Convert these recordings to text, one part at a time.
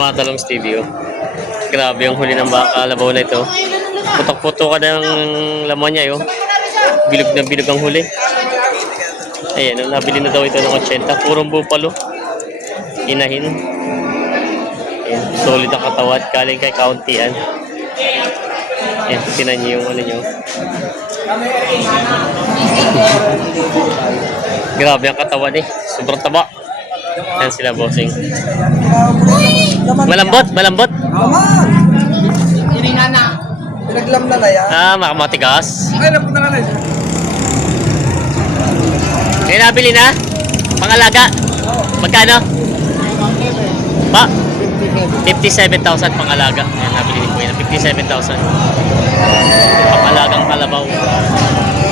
Mga talong Stevie, oh. Grabe yung huli ng baka, labaw na ito. Putok-putok ka ng laman niya, oh. Bilog na bilog ang huli. Ayan, oh, nabili na daw ito ng 80. Purong bupalo. Inahin. Ayan, solid ang katawan. Galing kay kauntian. Ayan, tinan niyo yung ano niyo. Grabe ang katawan eh. Sobrang taba. Ayan sila, bossing. Malambot, malambot. Hindi na. Pinaglam na yan. Ah, makamatigas. Ay, napunta na lang. Ngayon nabili na? Pangalaga? Magkano? Pa? 57,000 pangalaga. Ngayon nabili ni Kuya na 57,000. Pangalagang kalabaw.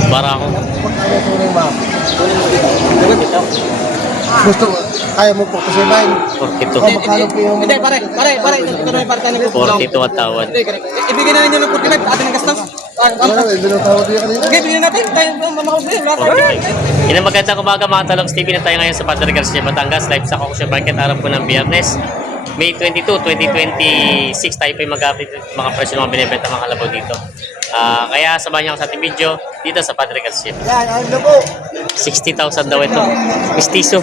Barako. Gusto mo, kaya mo po kasi bain. 42. Magkano po yung... Hindi, pare. Ito na yung parte tayo. 42 at tawad. Ibigay na ninyo ng 45, atin ang gastos. Wala, binutawad niya kanina. Okay, bigyan natin. Tayo, mamakausay. 45. Yan ang magandang umaga mga talong Stevie na tayo ngayon sa Padre Garcia, Batangas. Live sa Kokusya Market, araw po ng Biyernes. May 22, 2026 tayo pa yung mag-update mga presyo ng mga binibenta mga kalabaw dito. Kaya samahan niyo ako sa ating video dito sa Padre Garcia. Yan, ano po? 60,000 daw ito. Mistiso.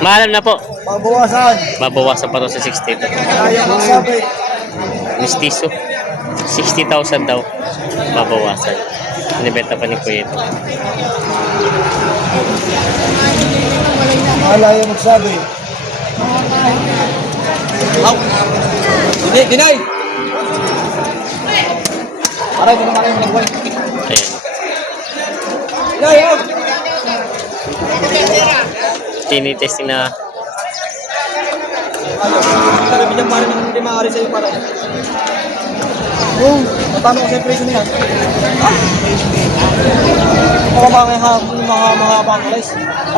Maalam na po. Mabawasan. Mabawasan pa rin sa 60 ito. Kaya mo sabi. Mistiso. 60,000 daw. Mabawasan. Binibenta pa ni Kuya ito. Malaya magsabi. Dinay! Aray, ito naman yung nagway. Ayan. Dinay, oh! Tinitesting na. Sabi niya parang hindi maaari sa'yo para. Oh, paano ko sa presyo niya? Mga bangkalis.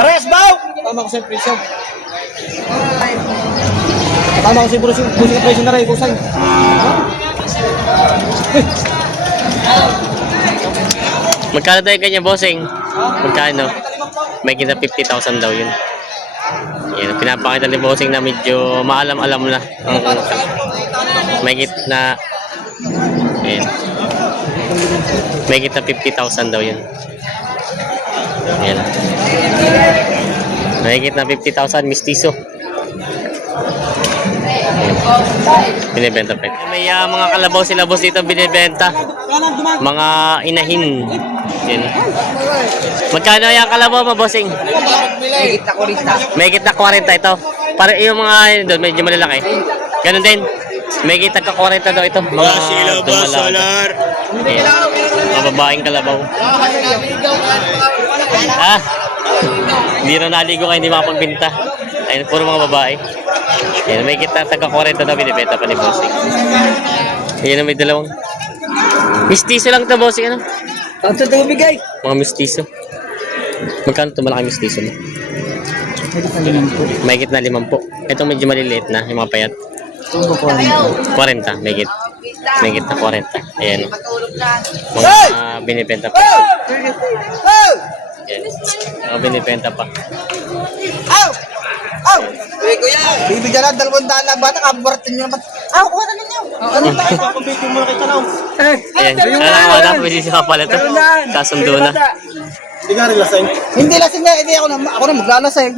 Ares, baw! Tama ko sa presyo. Tama ko si Bruce yung presyo na rin, kusay. Magkano tayo kanya, bossing? Magkano? May kita 50,000 daw yun. Yan, pinapakita ni bossing na medyo maalam-alam na. May na ayan. May kita 50,000 daw yun. Ayan. May kita 50,000 mistiso. Binibenta pa. May mga kalabaw sila boss dito binibenta. Mga inahin. Yan. Magkano yung kalabaw mo, bossing? May kita 40 ito. Para yung mga doon medyo malalaki. Ganun din. May kita ka 40 daw ito. Mga solar. Mga babaeng kalabaw. Ah. Hindi na naligo kayo, hindi makapagbinta. Ayun, puro mga babae. Yan, may kita taga 40 daw binibenta pa ni bossing. Yan, may dalawang. Mistiso lang ito, bossing, ano? Ang sa bigay? Mga mistiso. Magkano ito malaki mistiso mo? May na 5 po. Ito medyo maliliit na, yung mga payat. 40, may git. May git na 40. Ayan. Mga binibenta pa. Ayan. Mga binibenta pa. Aw! Aw! Kuya! Bibigyan na 200 lang bata, kabartin nyo naman. Aw, kuha na ninyo! Ano tayo? Papabitin mo na kita lang. Ayan. Wala, pwede siya pala ito. Kasundo na. Hindi nga rin lasing. Hindi lasing na, hindi ako na maglalasing.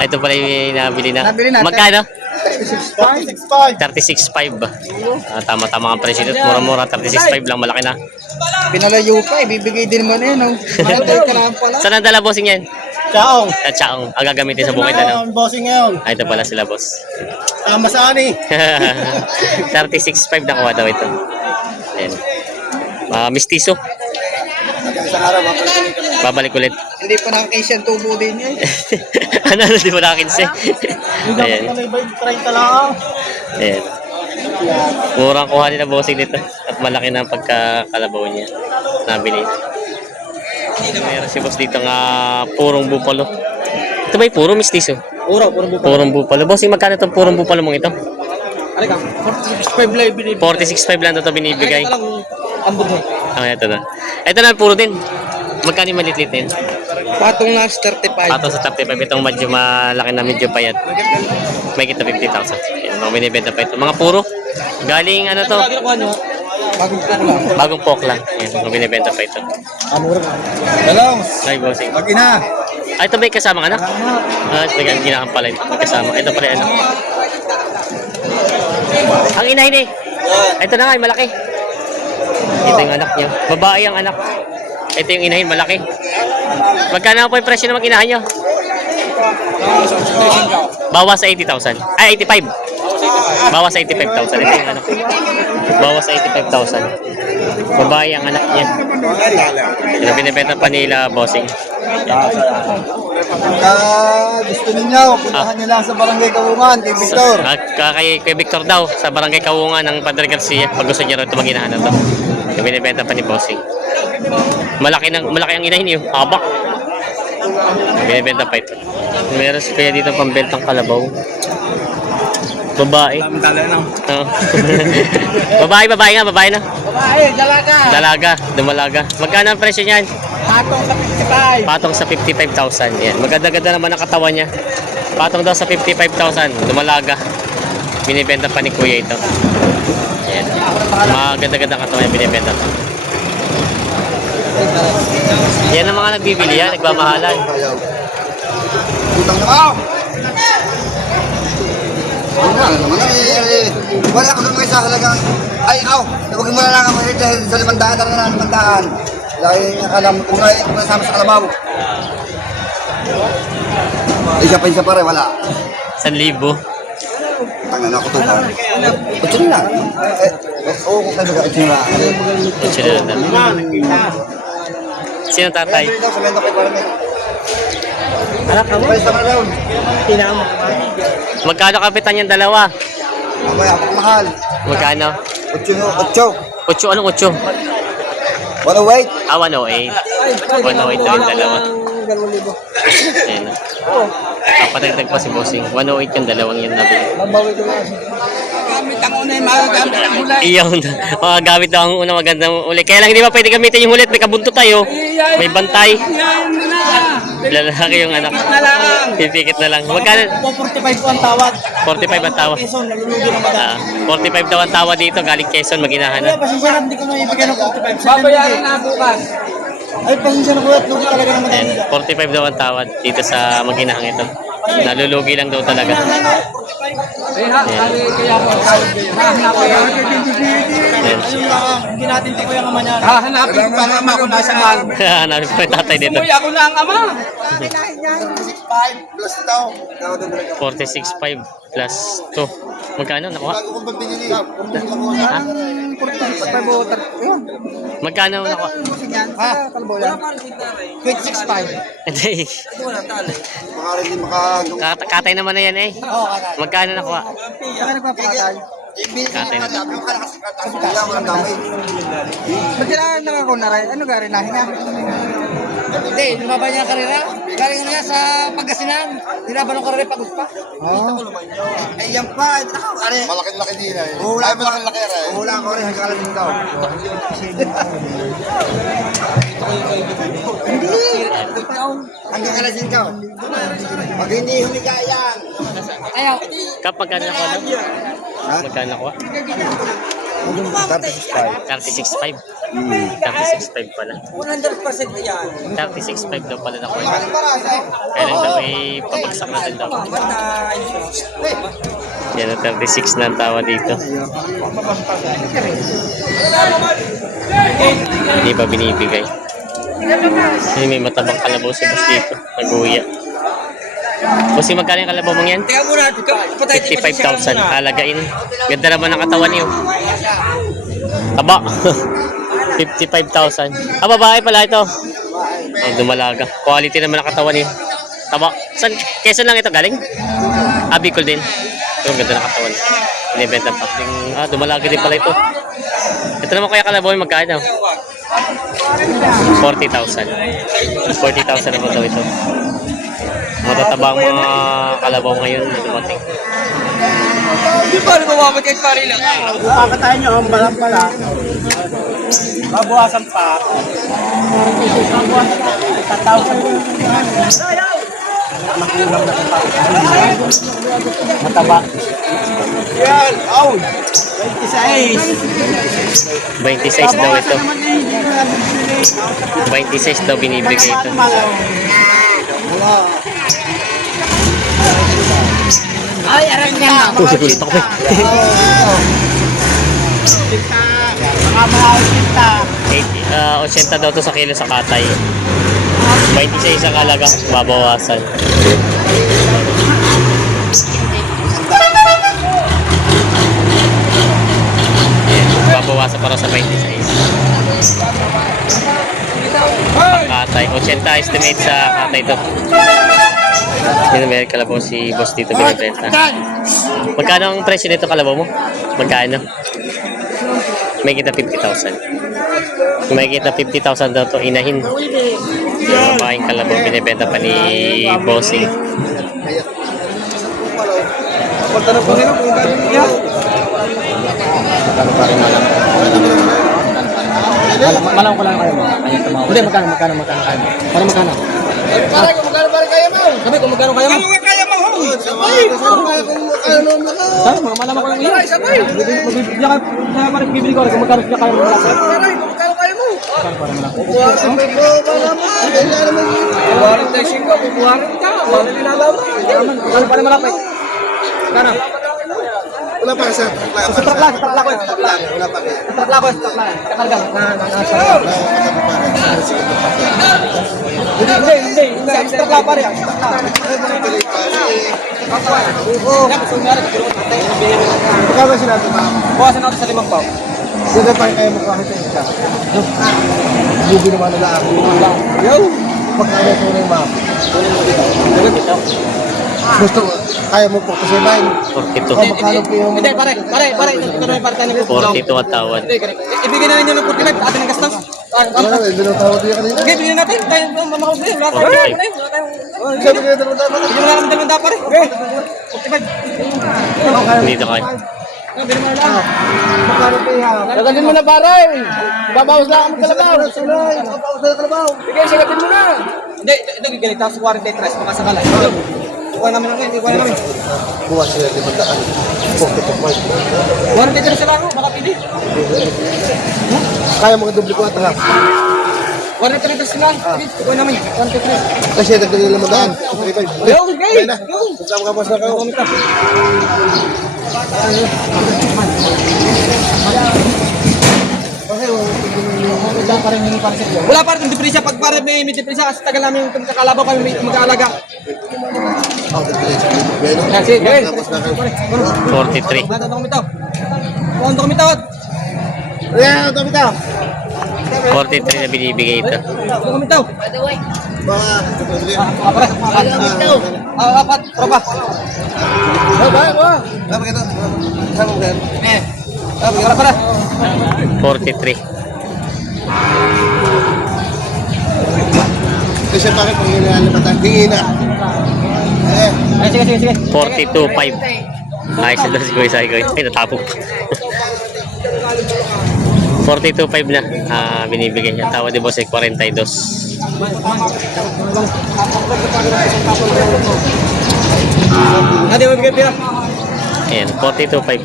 Ito pala yung nabili na. Nabili natin. Magkano? 36.5. 36.5. Tama-tama ang presyo nito. Mura-mura. 36.5 lang. Malaki na. Pinalayo pa, ibibigay din mo na yun. Matay ka lang pala. Saan ang dala bossing yan? Chaong. At chaong. Ang gagamitin sa bukid ano? Bossing ngayon. Ay, ito pala sila boss. Tama sa ani. 36.5 nakuha daw ito. Ayan. Mistiso. Isang araw, mapagkinin ka lang. Babalik ulit. Hindi pa nakakisya ang tubo din yun. Ano, di mo nakakinsi. Ayan. Dapat pala 30 lang. Ayan. Murang kuha nila bossing dito. At malaki na ang pagkakalabaw niya. Nabili. Mayroon si boss dito nga purong bupalo. Ito ba yung puro mistiso? Purong buka. Purong bupalo. Bossing, magkano itong purong bupalo mong ito? Ano ka? 46.5 lang binibigay. 46.5 lang ito binibigay. Ito lang ambog mo. Ah, ito na. Ito na, puro din. Magkano yung maliit-liit na yun? Patong na 35. Patong sa 35. Itong medyo malaki na medyo payat. May kita 50,000. Yan, mga binibenta pa ito. Mga puro. Galing ano to? Bagong po lang. Bagong pork lang. Yan, mga binibenta pa ito. Dalong. Ay, bossing. Mag-ina. Ay, ito ba yung kasamang anak? Ginahan pala ito. May kasama. Ito pala yung anak. Ang inahin eh. Ito na nga, yung malaki. Ito yung anak niya. Babae ang anak. Ito yung inahin, malaki. Magkano po yung presyo na mag-inahan nyo? Bawas sa 80,000. Ay, 85. Bawas sa 85,000. Ito yung anak. Bawas sa 85,000. Babae ang anak niya. Ito binibenta pa nila, bossing. Gusto ninyo, puntahan nyo lang sa Barangay Kawungan, kay Victor. Kay Victor daw, sa Barangay Kawungan ng Padre Garcia. Pag gusto niya rin ito mag-inahan na ito. Ito binibenta pa ni bossing. Malaki ang inahin yun. Haba. Binibenta pa ito. Meron si kaya dito pambentang kalabaw. Babae. Oo. Babae na. Babae, dalaga. Dalaga, dumalaga. Magkano ang presyo niyan? Patong sa 55. Patong sa 55,000. Yan. Maganda-ganda naman ang katawan niya. Patong daw sa 55,000. Dumalaga. Binibenta pa ni Kuya ito. Yan. Maganda-ganda ang katawan niya. Binibenta pa. Yan ang mga nagbibili yan. Nagmamahalan. Utang na ako. Wala ko naman sa halagang. Ay, huwag mo na lang ang mahilig dahil sa 500 na 500. Dahil akala mo kung nasama sa kalabaw. Isa pa rin, wala. 1,000. Tangan ako ito. Ito na. Oo, kung tayo ito na. Sino tatay? Anak ka mo? Tinamo. Magkano kapitan yung dalawa? Mamaya, mahal. Magkano? 8. 8, anong 8? 108. 108. 108 daw yung dalawa. Ayan na. Kapatagdag pa si Bossing. 108 yung dalawang yun nabili. Gamit ang una yung magagamit ang hulay. Iyon. Mga gamit daw ang unang magandang uli. Kaya lang hindi pa pwede gamitin yung hulit. May kabunto tayo. May bantay. Lalaki yung anak. Pipikit na lang. Magkano? 45 po ang tawad. 45 ang tawad. Quezon, nalulugi ng madami. 45 daw ang tawad dito. Galing Quezon, maginahan na. Pasensya na, hindi ko maibigay ng 45. Babayaran na bukas. Ay, pasensya na po at lugi talaga ng madami. Ayan, 45 daw ang tawad dito sa maginahang ito. Nalulugi lang daw talaga. Ayan. Hindi natin di ko yung ama niya. Hahanapin ko pa ang ama ko nasa mahal. Hanapin ko yung tatay dito. Ako na ang ama. 46.5 plus daw. 46.5 plus 2. Magkano? Nakuha? Bago kong pabinili. Ha? 46.5 o 30. Magkano nakuha? Ha? Kalbola. 26.5. Hindi. Baka rin din makahagong. Katay naman na yan eh. Oo, katay. Magkano nakuha? Saka nagpapakatay. Katay na. Ba't kailangan nakakaw na rin? Ano gari na? Hindi, lumaba niya ang karera. Galing niya sa Pagasinan. Hiraban ng karera pagod pa. Ay, yan pa. Malaki-laki din eh. Hula ko rin. Hula ko rin. Hanggang alam daw. Hindi. Hanggang alas din ka. Pag hindi humiga yan. Ayaw. Kap, magkano nakuha daw? Magkano nakuha? 36.5. 36.5 pala. 100% yan. 36.5 daw pala nakuha. Kaya lang daw ay pabagsak natin daw. Yan ang 36 na ang tawa dito. Hindi pa binibigay. Hindi may matabang kalabaw si boss dito. Nag-uya. Boss, magkano yung kalabaw mong yan? 55,000. Halagain. Ganda naman ang katawan niyo. Taba. 55,000. Ah, babae pala ito. Oh, dumalaga. Quality naman ang katawan niyo. Taba. San? Quezon lang ito galing? Ah, Bicol din. Ito, ganda ng katawan. Binibenta pa. Ah, dumalaga din pala ito. Ito naman kaya kalabaw yung magkano? 40,000. 40,000 naman daw ito. Matatabang mga kalabaw ngayon na dumating. Hindi pa rin mamamatay pari lang. Kakatayin nyo ang balat pala. Babawasan pa. Babawasan pa. 1,000. Mataba. Yan! Out! 26. 26 daw ito. 26 daw binibigay ito. Ay, aran ka! Susulit ako eh. Mga mahal 80 daw to sa kilo sa katay. 26 ang halaga, babawasan. Ayan, babawasan para sa 26. Katay, 80 estimate sa katay to. Yun, may kalabaw si boss dito binibenta. Magkano ang presyo nito kalabaw mo? Magkano? May kita 50,000. May kita 50,000 daw to inahin. Yung maing kalabaw binibenta pa ni Bossing. Punta na po nila kung gano'n niya. Malang ko lang kayo mo. Hindi, magkano kayo mo? Para magkano? Para kung magkano kaya mo? Sabi kung magkano kaya mo? Magkano kaya mo? Sabay! Sabi, malaman ko lang yun. Sabay! Bibili ko kung magkano siya kaya mo. Sabay! Magkano kaya mo? Para malaki. Buwarin tayo singko, buwarin ka. Buwarin nilalaman. Magkano para malaki? Magkano? Wala pa kasi. Sa trakla ko. Wala pa. Kakarga. Hindi. Sa trakla pa rin. Magkano sinabi mo? Bawasan natin sa 5 pao. Sino pa kayo mo kahit sa isa? Hindi naman nila ako. Yo! Pagkano ito na yung map? Gusto mo, kaya mo po kasi bain. 42. Magkano po yung... Hindi, pare. Ito na yung parte ng 42 ang tawad. Ibigay na ninyo ng 45. Atin ang gastos. Wala, hindi na tawad niya kanina. Okay, bigyan natin. Tayo, makaus na yun. Wala tayo. Sabi niya naman tama. Hindi mo namin dalawang pare. Okay. 45. Dito kayo. Magkano po yung... Sagatin mo na pare. Babawas lang ang kalabaw. Babawas na kalabaw. Sige, sagatin mo na. Hindi, ito gigalita sa 43. Makasakala. Kuha namin ang kuha namin. Buwan sila 500. 43 sila ako, baka pili. Kaya mo ka-double ko at ha? 43 sila. Kuha namin. 43. Kasi nagdagdag naman daan. Okay. Yo, okay. Kaya na. Magsama ka pas na kayo. Wala pa rin diferensya pag para may diferensya kasi tagal namin yung kakalabaw kami mag-aalaga. Kasi, okay. 43. Mata to kumitaw. Kuha to kumitaw. Ayan, ito bitaw. 43 na binibigay ito. Kumitaw. Mga... Para. Apat, tropa. Dapat kita. Saan mo ganyan? Para. 43. Kasi bakit pag nilalapatan? Tingin na. Ay, sige. 42.5. Ayos na daw si Kuya Sai Koy. Ay, natapok. 42.5 na binibigay niya. Tawad ni Boss ay 42. Hadi, wag kayo pira. Ayan, 42.5.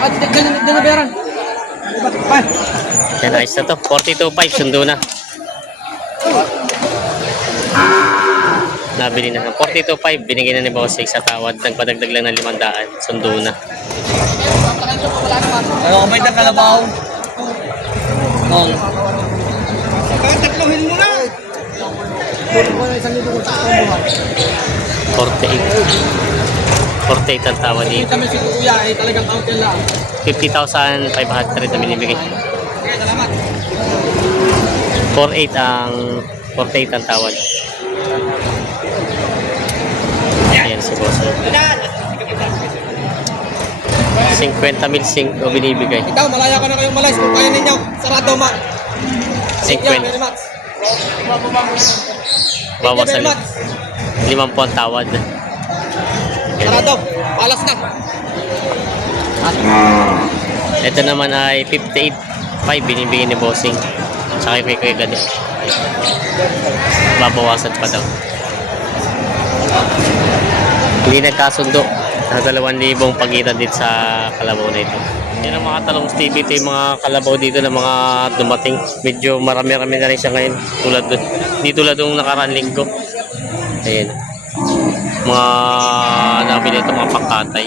At ganun na beran. Yan, ayos na to. 42.5, sundo na. Nabili na. 42.5, binigyan na ni Boss sa tawad. Nagpadagdag lang ng 500. Sundo na. Ayaw kumay ng kalabaw. Tatluhin mo na. 48 ang tawad dito. Kami si Kuya ay talagang counter lang. 50,500 na binibigay. Okay, salamat. 48 ang tawad. Ayan si Boss. 50,000 5 binibigay. Ikaw, malaya ka na kayong malayas. Kung kaya ninyo, sarado ma. Thank you very much. Bawas Thank you very sa much. 50 ang tawad. Sarado, palas na. Ito naman ay 58. 5 binibigyan ni Bossing. Tsaka kay Kuya Gado. Babawasan pa daw. Hindi nagkasundo. Sa 2,000 pagitan dito sa kalabaw na ito. Yan ang mga talong TV. Ito yung mga kalabaw dito na mga dumating. Medyo marami-rami na rin siya ngayon. Hindi tulad nung nakaraan linggo. Ayan. Mga nabili ito mga pangkatay.